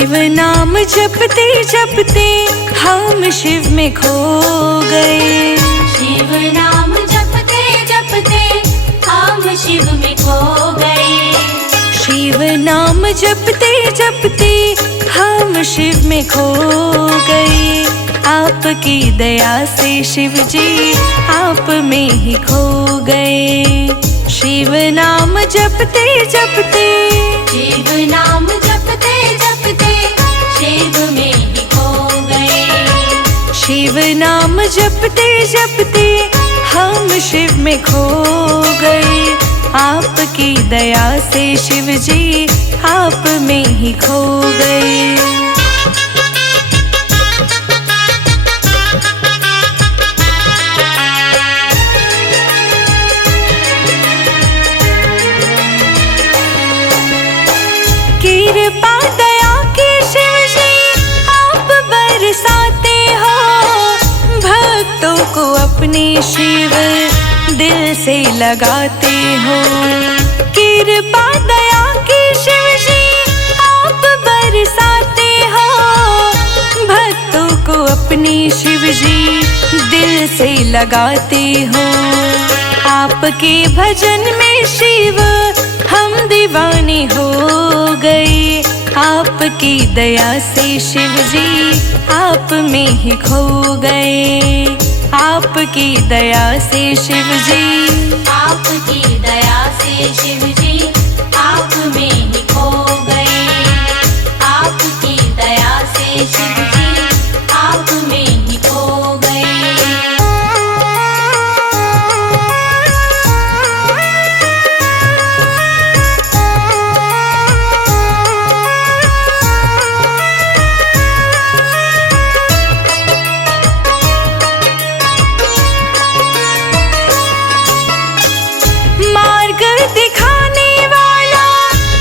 शिव नाम जपते जपते हम शिव में खो गए। शिव नाम जपते जपते हम शिव में खो गए। शिव नाम जपते जपते हम शिव में खो गए। आपकी दया से शिव जी आप में ही खो गए। शिव नाम जपते जपते, शिव नाम जपते जपते शिव में ही खो गए। शिव नाम जपते जपते हम शिव में खो गए। आपकी दया से शिव जी आप में ही खो गए। कृपा दया के शिव जी आप बरसाते हो। भक्तों को अपने शिव दिल से लगाते हो। कृपा दया के शिव जी आप बरसाते हो। भक्तों को अपने शिव जी दिल से लगाते हो। आपके भजन में शिव हम दीवाने हो गए। आपकी दया से शिव जी आप में ही खो गए। आपकी दया से शिव जी, आपकी दया से शिव जी आप में ही खो गए। आपकी दया से शिव जी आप में ही खो गए। मार्ग दिखाने वाला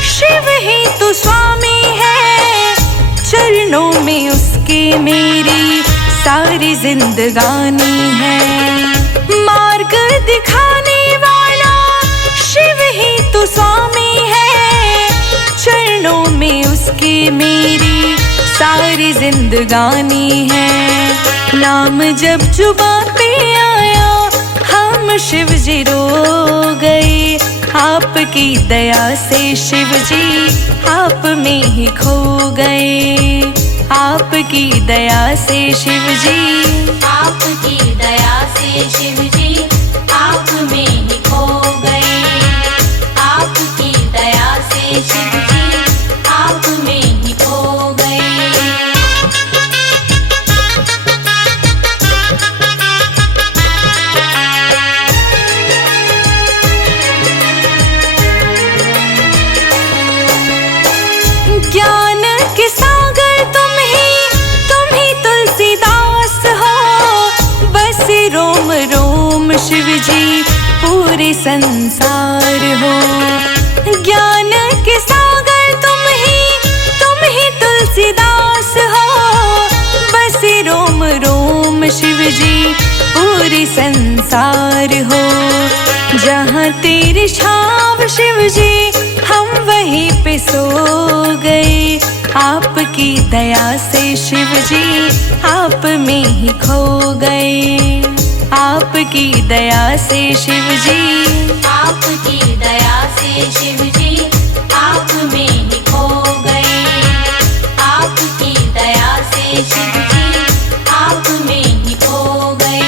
शिव ही तो स्वामी है। चरणों में उसके मेरी सारी जिंदगानी है। मार्ग दिखाने वाला शिव ही तो स्वामी है। चरणों में उसके मेरी सारी जिंदगानी है। नाम जब जुबां पे आया हम शिव जी रो गए। आपकी दया से शिव जी आप में ही खो गए। आपकी दया से शिव जी, आपकी दया से शिव जी आप में ही खो गए। आपकी दया से शिव जी आप में ही खो गए। ज्ञान के सागर तुम ही तुलसीदास हो। बस रोम रोम शिव जी पूरे संसार हो। ज्ञान के सागर तुम ही तुलसीदास हो। बस रोम रोम शिव जी पूरे संसार हो। जहाँ तेरी छाव शिव जी हम वहीं पे सो गए। आपकी दया से शिव जी आप में ही खो गए। आपकी दया से शिव जी, आपकी दया से शिव जी आप में ही खो गए। आपकी दया से शिव जी आप में ही खो गए।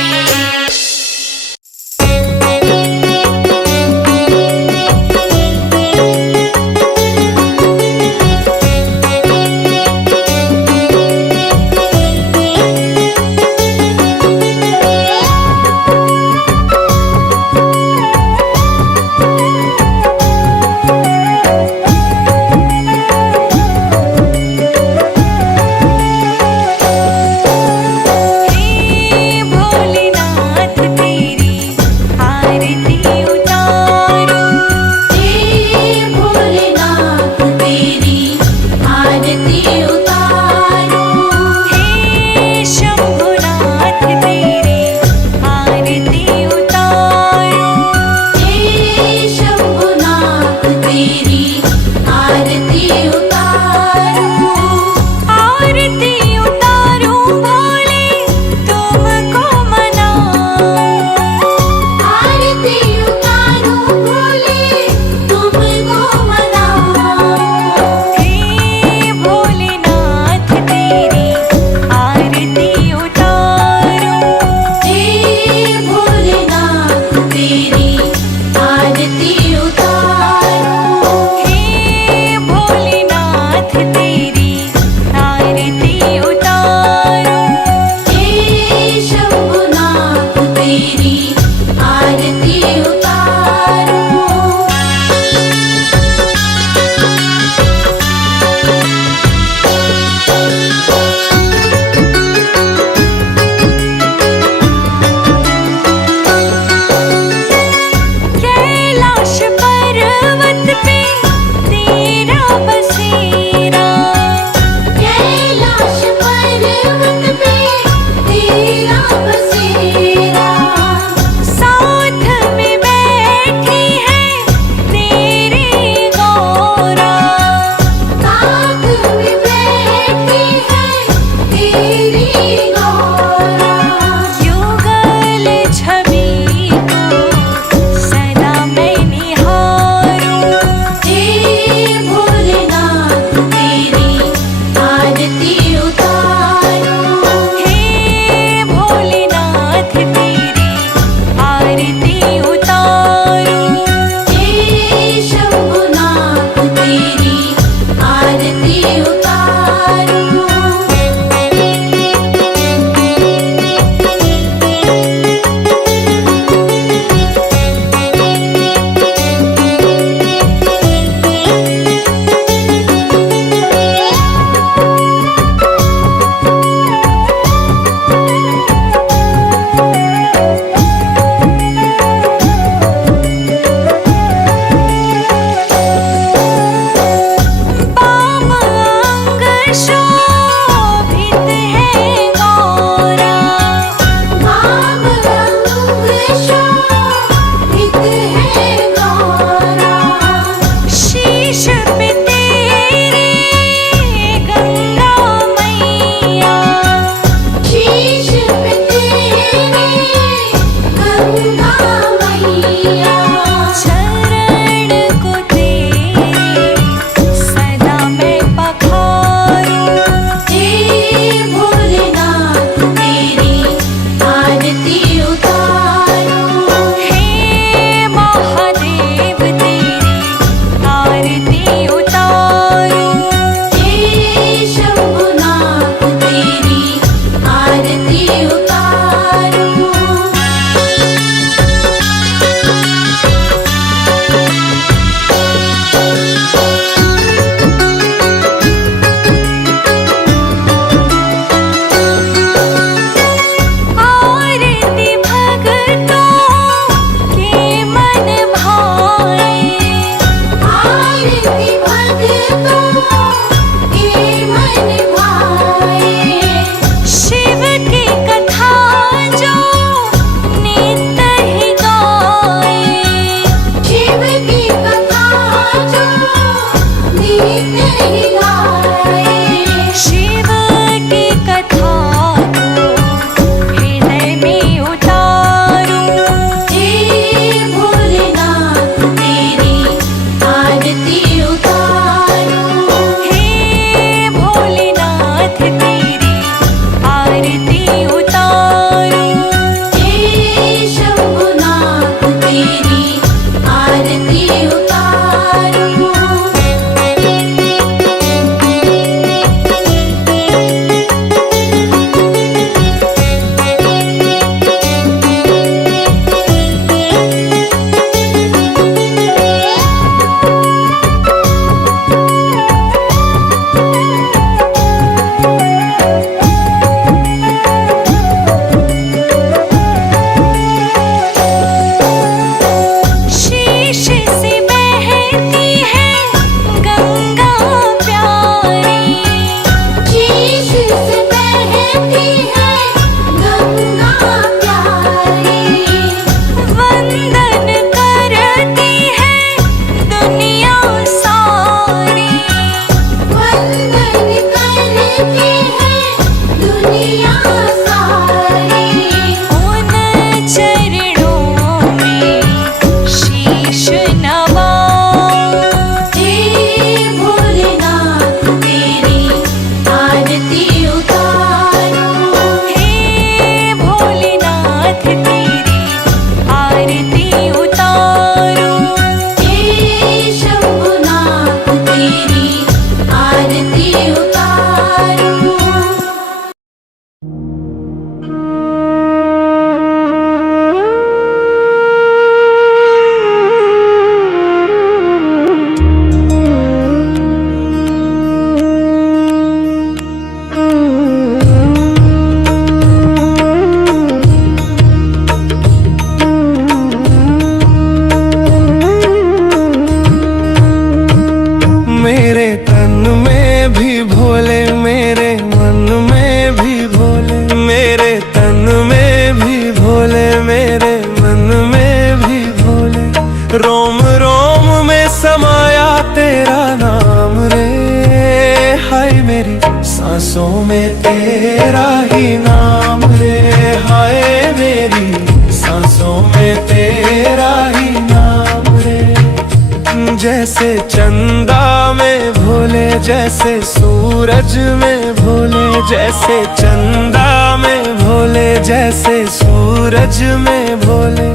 में तेरा ही नाम रे, हाय मेरी सांसों में तेरा ही नाम रे। जैसे चंदा में भोले, जैसे सूरज में भोले, जैसे चंदा में भोले, जैसे सूरज में भोले,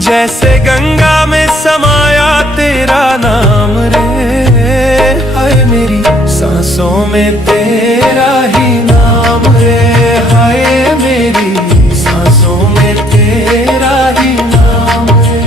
जैसे गंगा में समाया तेरा नाम रे, हाय मेरी सांसों में तेरा ही नाम रे, हाय मेरी सांसों में तेरा ही नाम रे।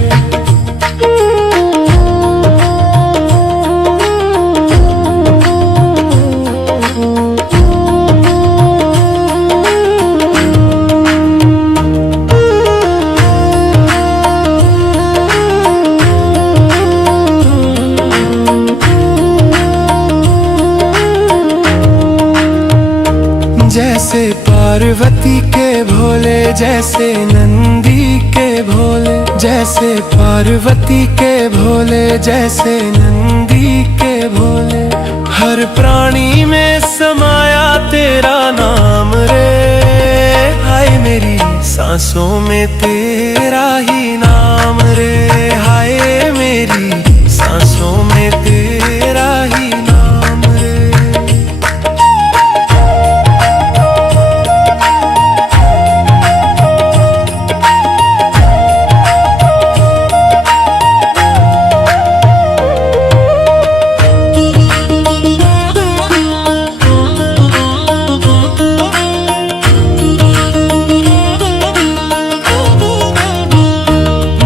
जैसे पार्वती के भोले, जैसे नंदी के भोले, जैसे पार्वती के भोले, जैसे नंदी के भोले, हर प्राणी में समाया तेरा नाम रे, हाय मेरी सांसों में तेरा ही नाम रे, हाय मेरी सांसों में तेरा ही नाम रे।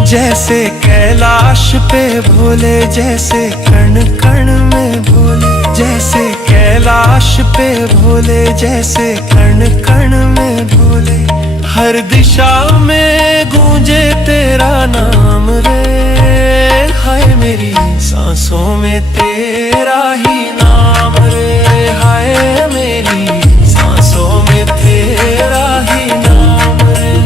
जैसे कैलाश पे भोले, जैसे कण कण में भोले, जैसे कैलाश पे भोले, जैसे कण कण में भोले, हर दिशा में गूंजे तेरा नाम रे, हाय मेरी सांसों में तेरा ही नाम रे, हाय मेरी सांसों में तेरा ही नाम रे।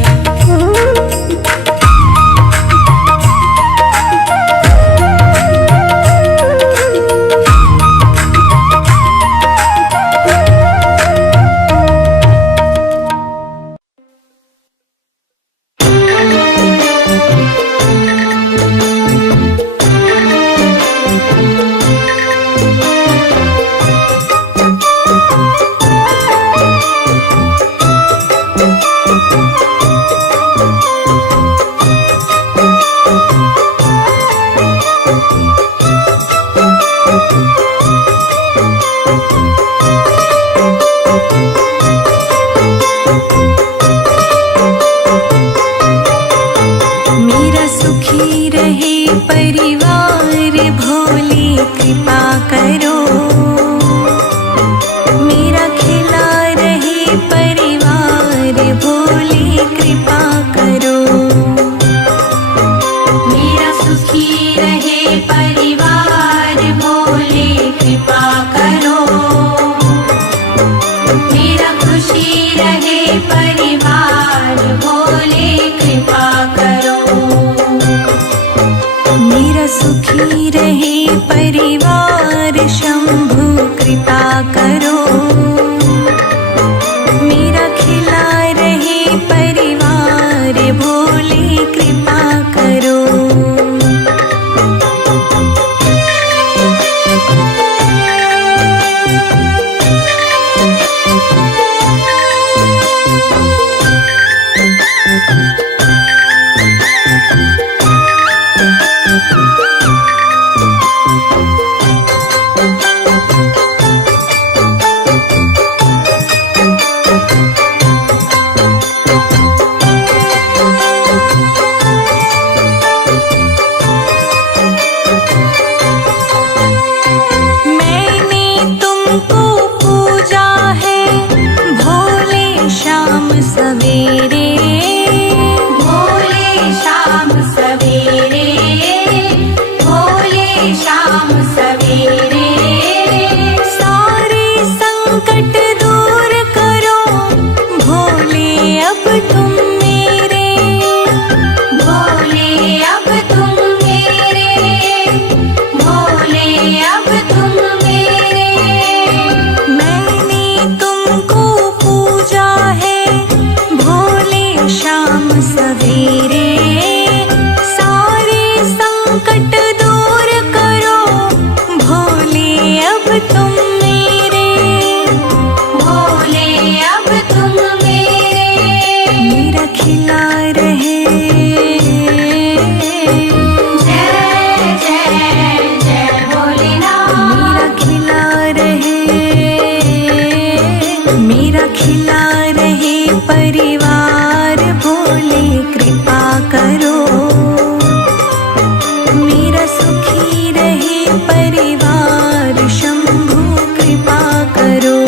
अब तुम मेरे, मैंने तुमको तुम मेरे, भोले अब तुम मेरे, मेरा खिला रहे। जय जय जय भोलेनाथ। मेरा खिला रहे, मेरा खिला रहे परिवार, भोले कृपा करो। मेरा सुखी रहे परिवार, शंभु कृपा करो।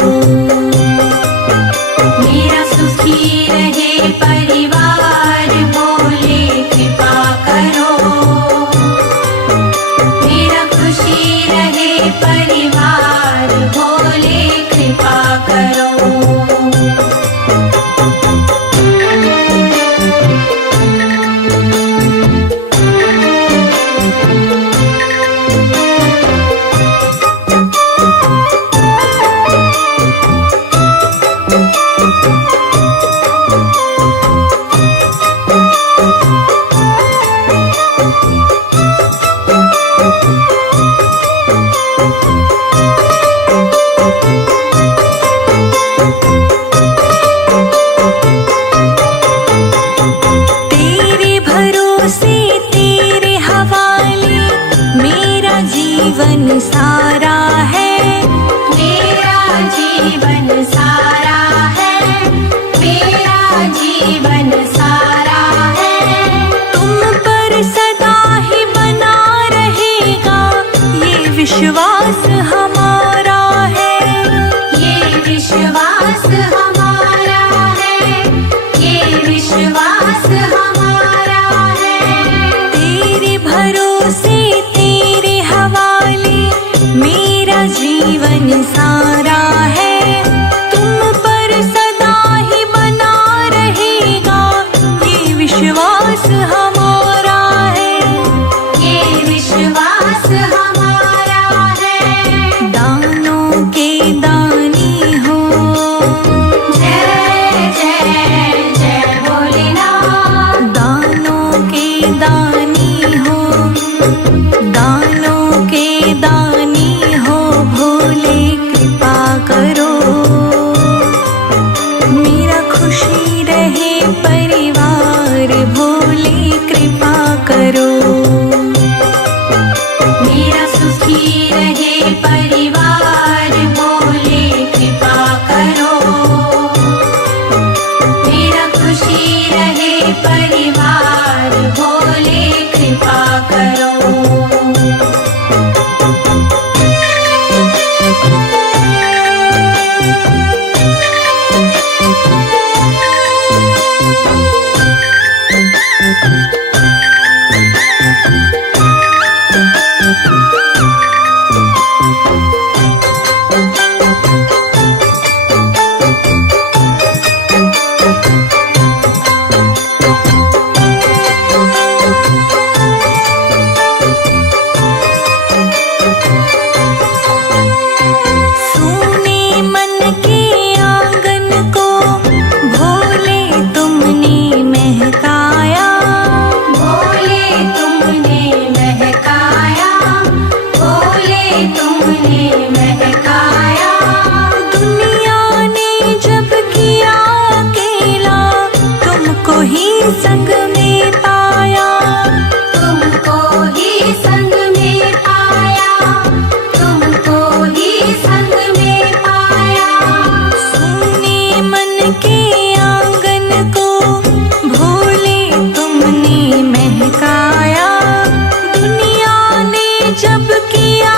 मेरा सुखी रहे परिवार, भोले कृपा करो। मेरा खुशी रहे परिवार, भोले कृपा करो। तेरे भरोसे तेरे हवाले मेरा जीवन सारा है। मेरा जीवन सारा है, मेरा जीवन सारा है। तुम पर सदा ही बना रहेगा ये विश्वास हमारा है। ये विश्वास हमारा है, ये विश्वास हमारा है। तेरे भरोसे तेरे हवाले मेरा जीवन सारा है। तुम पर सदा ही बना रहेगा ये विश्वास हमारा है। ये विश्वास हमारा है। दानों के दानी हो, जय जय जय भोलेनाथ। दानों के दानी हो, दानों के दानी हो, भोले कृपा करो। मेरा खुशी रहे परिवार, भोले कृपा करो। मेरा सुखी रहे परिवार, भोले कृपा करो। मेरा खुशी रहे परिवार, भोले कृपा करो। सोने मन के आंगन को भोले तुमने महकाया। भोले तुमने महकाया, भोले तुमने महकाया। दुनिया ने जब किया अकेला, तुमको ही संग में पाया। तुमको ही संग में पाया, तुमको ही संग में पाया। सोने मन के आंगन को भोले तुमने महकाया। दुनिया ने जब किया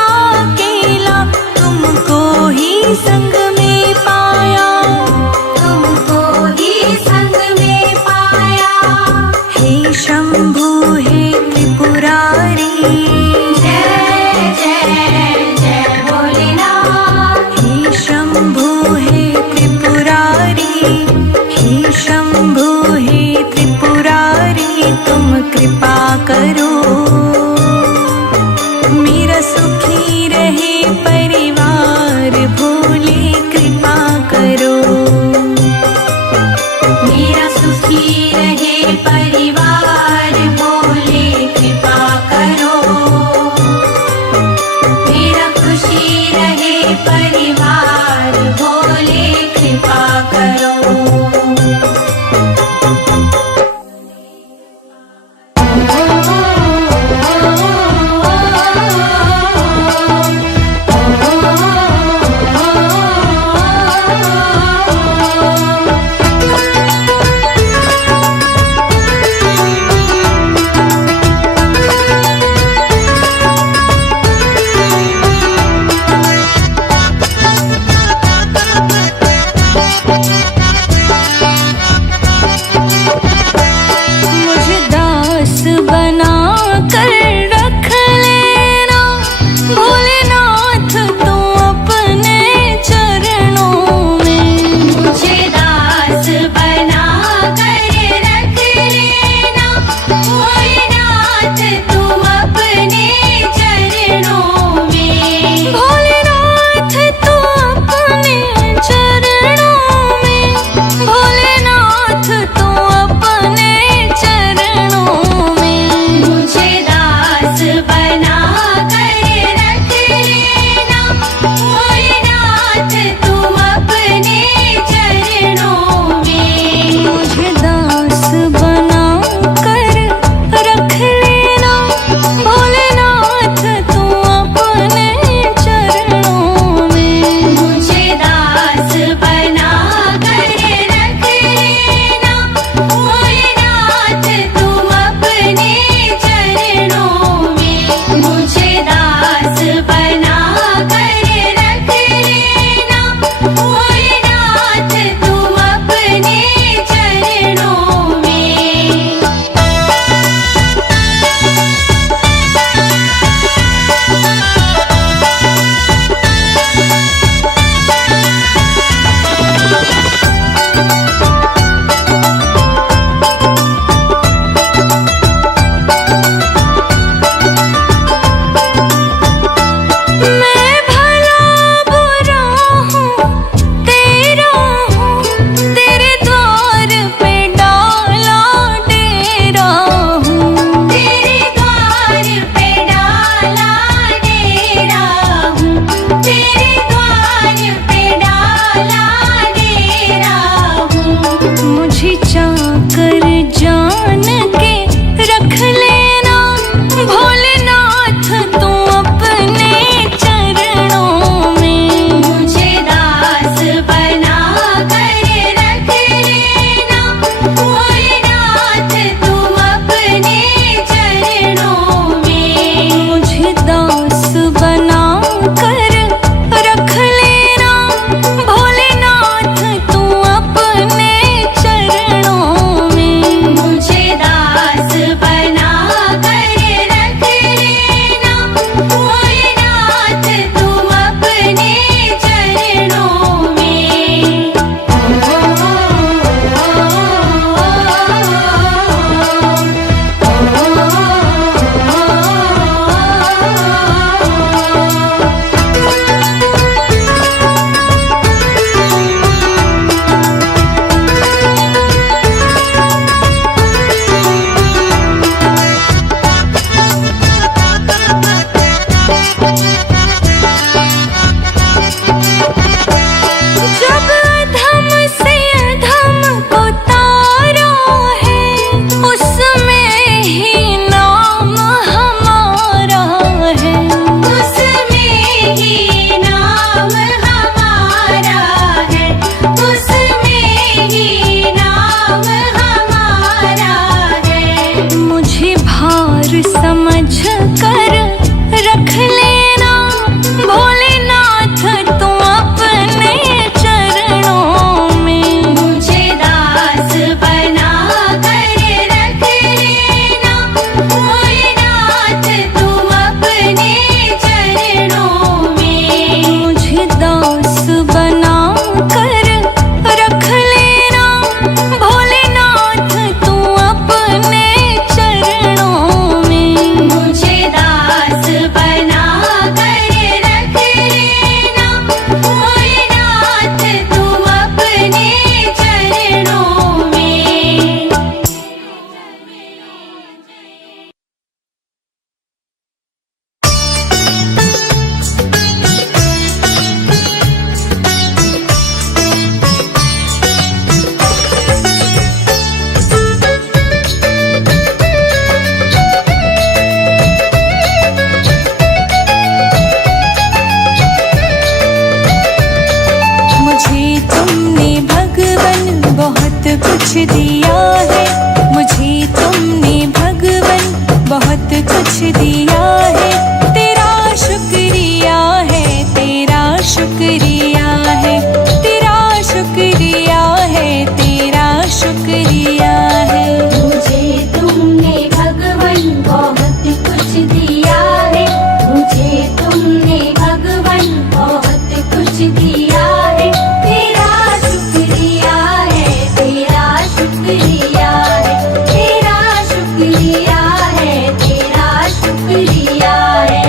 दिया है, मुझे तुमने भगवन बहुत कुछ दिया है। तेरा शुक्रिया है, तेरा शुक्रिया है, तेरा शुक्रिया है, तेरा शुक्रिया है। मुझे तुमने भगवन बहुत कुछ दिया है, मुझे तुमने भगवन बहुत कुछ दिया है। तेरा शुक्रिया है, तेरा शुक्रिया है, तेरा शुक्रिया है, तेरा शुक्रिया है।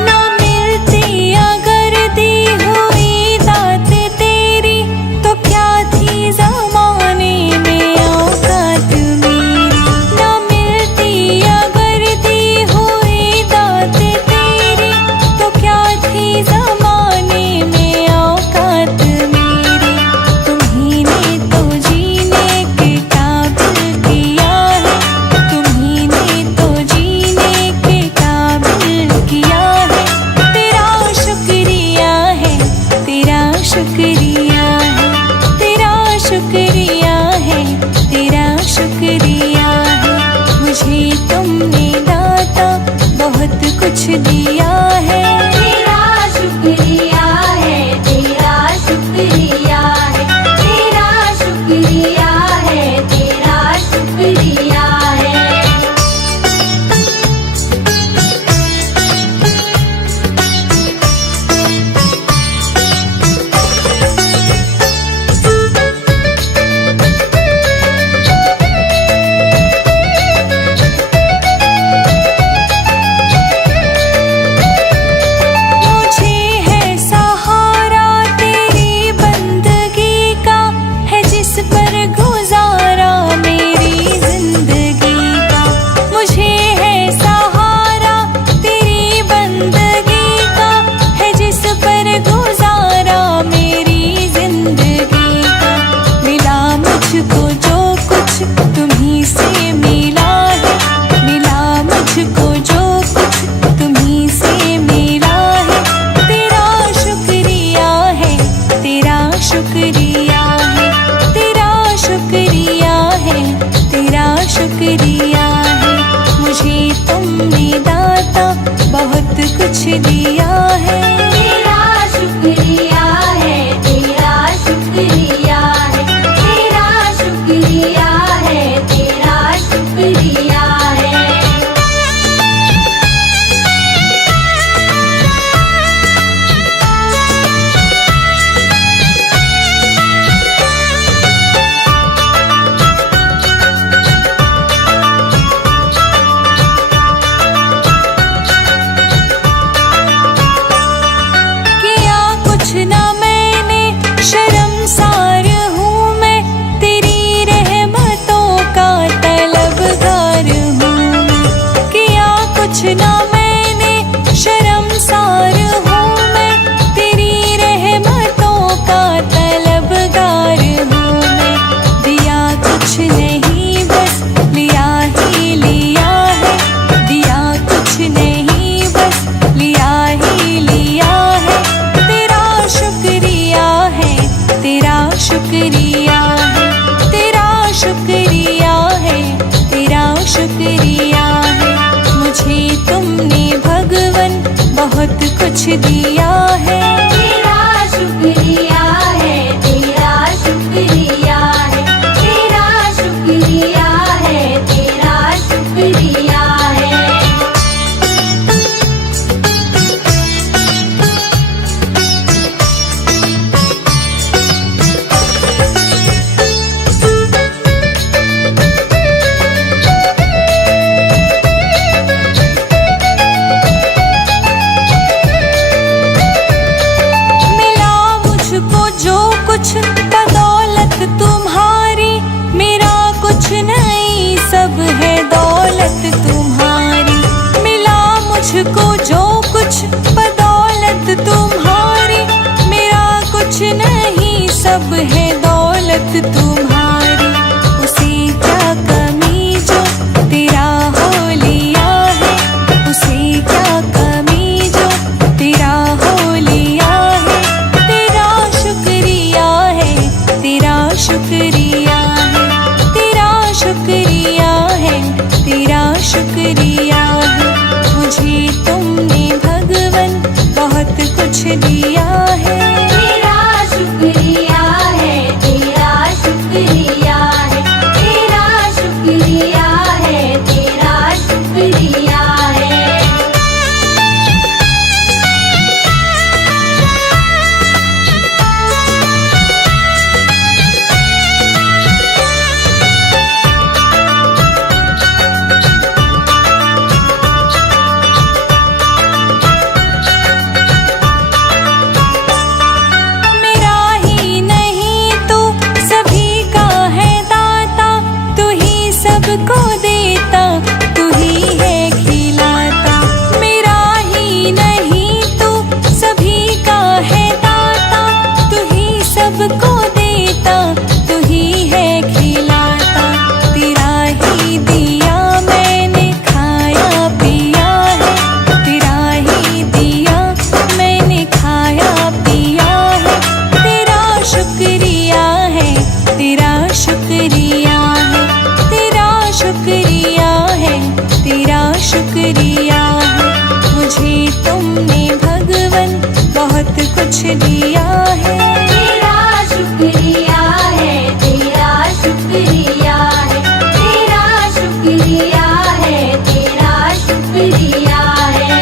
ना मिलती अगर दी हुई दात तेरी, तो क्या थी ज़माने में औकात मेरी। ना मिलती अगर दी हुई दात तेरी, तो क्या थी ज़माने में औकात मेरी। तुम्ही ने तो जीने के काबिल किया है, तुम्ही ने तो जीने के काबिल किया है। तेरा शुक्रिया है, तेरा शुक्रिया है, तेरा शुक्रिया है, तेरा शुक्रिया है। मुझे तुमने दाता बहुत कुछ दिया है। तेरा शुक्रिया है, तेरा शुक्रिया है, तेरा शुक्रिया है, तेरा शुक्रिया है। मुझे है सहारा तेरी बंदगी का, है जिस पर गुजारा मेरी जिंदगी का। मुझे है सहारा तेरी बंदगी का, है जिस पर गुजारा मेरी जिंदगी का। मिला मुझको जो कुछ तुम्ही से मिला है, मिला मुझको जो कुछ तुम्ही से मिला है। तेरा शुक्रिया है, तेरा शुक्रिया है, तेरा शुक्रिया है, तेरा शुक्रिया है। मुझे तुमने दाता बहुत कुछ दिया है। तेरा शुक्रिया है, तेरा शुक्रिया है, तेरा शुक्रिया है, तेरा शुक्रिया है। किया कुछ ना मैंने, शर्मसार हूँ मैं, तेरी रहमतों का तलबगार हूँ मैं। किया कुछ ना मैंने, शर्मसार हूँ मैं, तेरी रहमतों का तलबगार हूँ मैं। दिया कुछ नहीं बस लिया ही लिया है, दिया कुछ नहीं बस लिया ही लिया है। तेरा शुक्रिया है, तेरा शुक्रिया है, तेरा शुक्रिया है, तेरा शुक्रिया है। मुझे तुमने भगवन बहुत कुछ दिया है। तेरा शुक्रिया है, तेरा शुक्रिया है, तेरा शुक्रिया है, तेरा शुक्रिया है। मिला मुझको जो कुछ बदौलत तुम्हारी, मेरा कुछ नहीं सब है दौलत तुम्हारी। शुक्रिया है, मुझे तुमने भगवन बहुत कुछ दिया है। तेरा शुक्रिया है, तेरा शुक्रिया है, तेरा शुक्रिया है, तेरा शुक्रिया है। मेरा ही नहीं तो सभी का है दाता, तू ही सबको देता, तू ही है खिलाता। मेरा ही नहीं तो सभी का है दाता, तू ही सबको देता, तू ही है खिलाता। तेरा ही दिया मैंने खाया पिया है, तेरा ही दिया मैंने खाया पिया है। तेरा शुक्रिया है, तेरा शुक्रिया है, तेरा शुक्रिया है, तेरा शुक्रिया है। मुझे तुमने भगवन बहुत कुछ दिया है। तेरा शुक्रिया है, तेरा शुक्रिया है, तेरा शुक्रिया है, तेरा शुक्रिया है।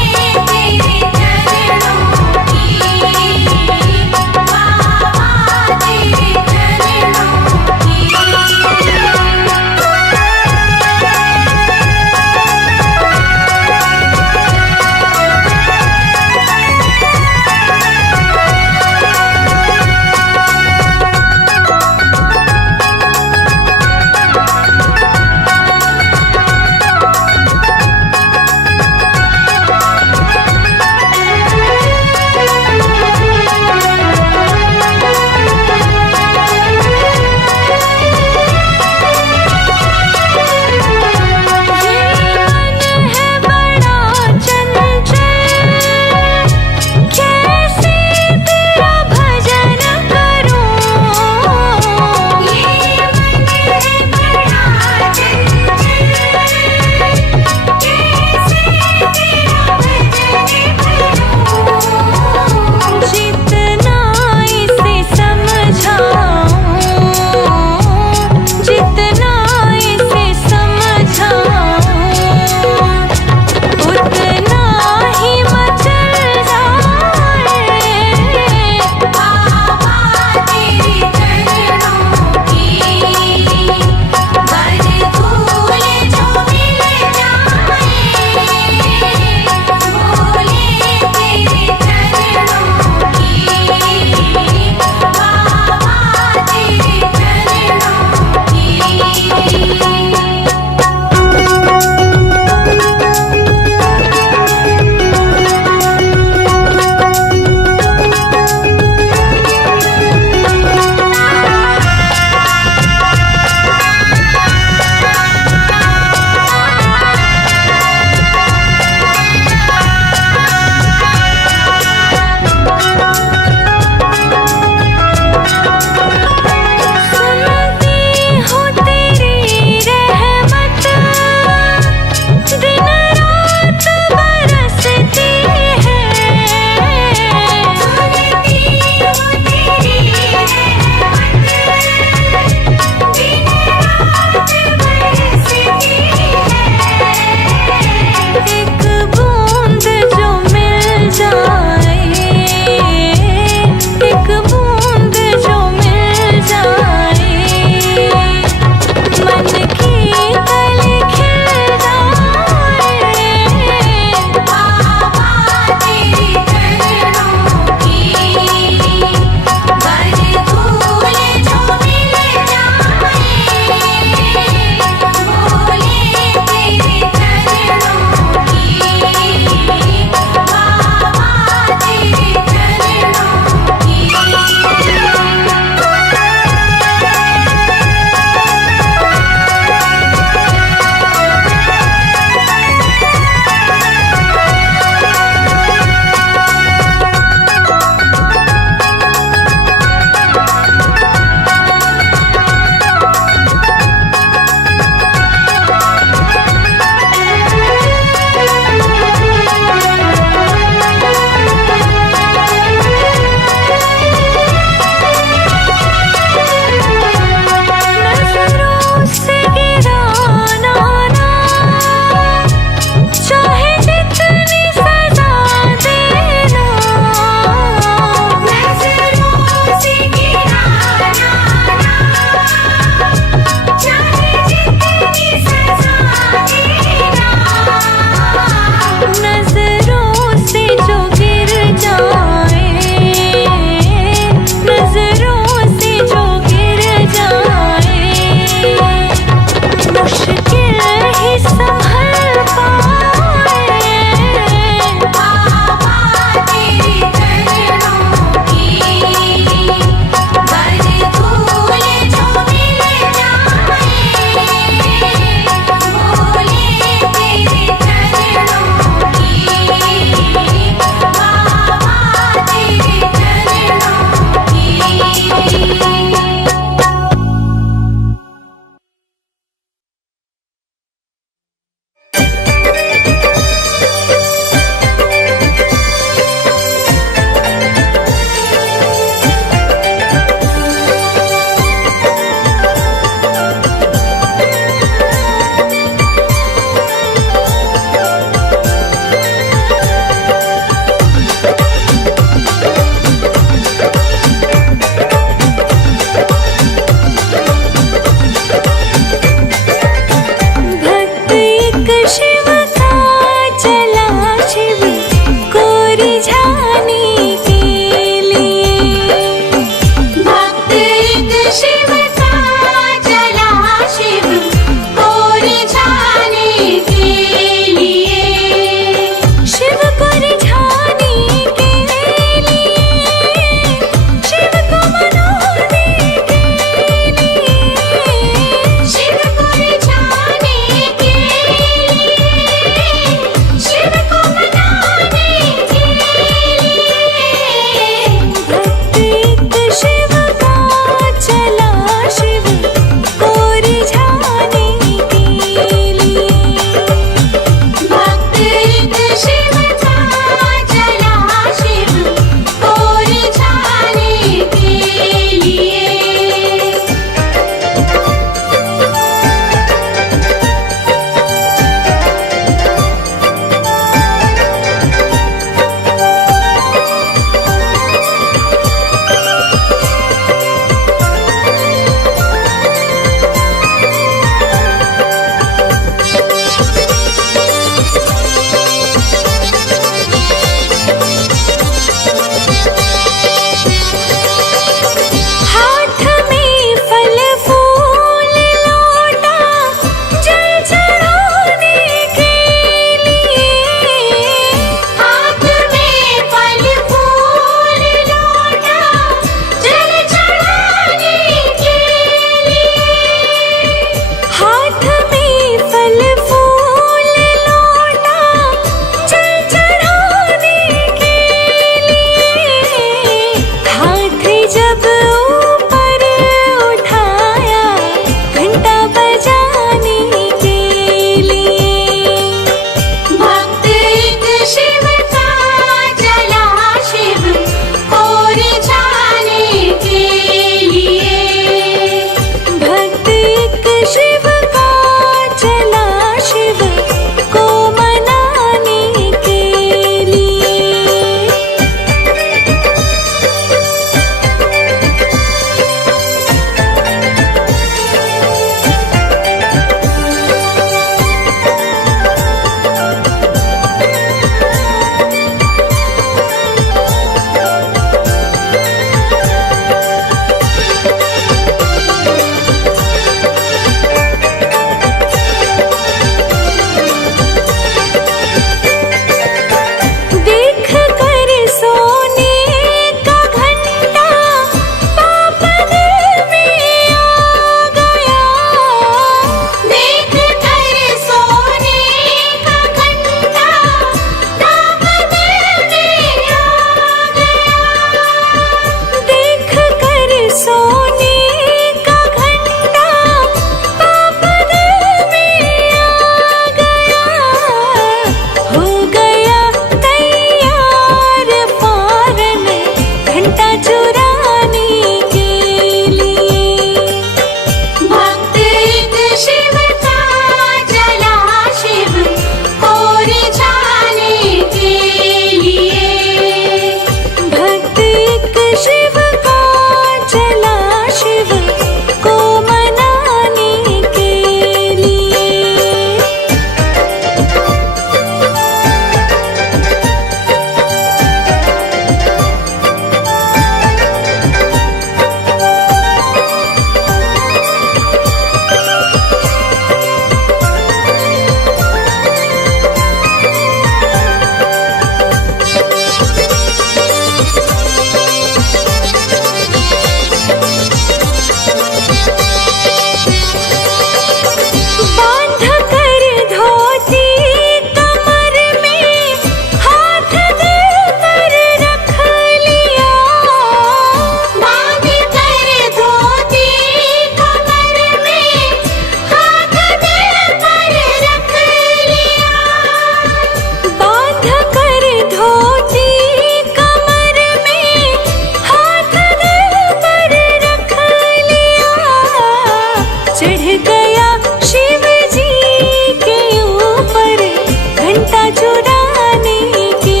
चिंता छुड़ाने के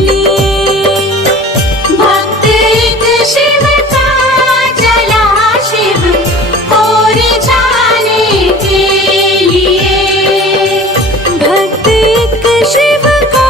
लिए। भक्त एक शिव का चला शिव और जाने के लिए। भक्त एक शिव का